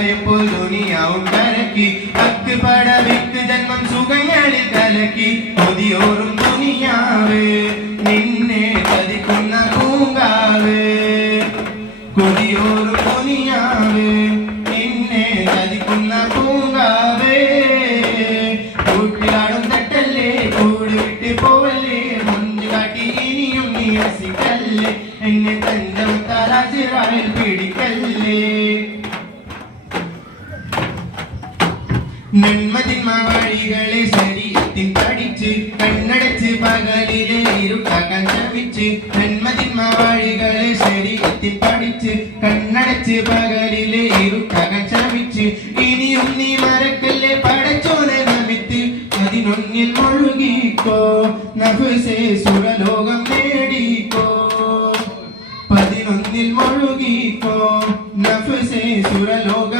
രാത്രിയായപ്പോൾ ദുനിയാവും കലക്കി അക്ക് പടവിത്ത് ജന്മം സുഖങ്ങളിൽ കലക്കി കൊതിയോറും ദുനിയാവ് നിന്നെ പതിക്കുന്ന പൂങ്കാവ് കൊതിയോറും ദുനിയാവ് നിന്നെ പതിക്കുന്ന പൂങ്കാവ് കൂട്ടിലാടും തട്ടല്ലേ കൂട് വിട്ട് പോവല്ലേ മുഞ്ചു കാട്ടി ഇനിയും നീ രസിക്കല്ലേ എന്നെ തന്റെ മുത്താറാജിറായിൽ പിടിക്കല്ലേ നന്മതിന്മ വഴികളെ ശരീരത്തിൽ പഠിച്ച് കണ്ണടച്ച് പകലിലെ ഇരുട്ടാക്കാൻ ശ്രമിച്ച് നന്മതിന്മ വഴികളെ ശരീരത്തിൽ പഠിച്ച് കണ്ണടച്ച് പകലിലെ ഇരുട്ടാക്കാൻ ശ്രമിച്ച് ഇനിയും നീ മറക്കല്ലേ പടച്ചോനെ നമിത്ത് അതിനൊന്നിൽ മുഴുകിക്കോ നഫ്സേ സുഖലോകം നേടിക്കോ പതിനൊന്നിൽ മുഴുകിക്കോ നഫ്സേ സുരലോകം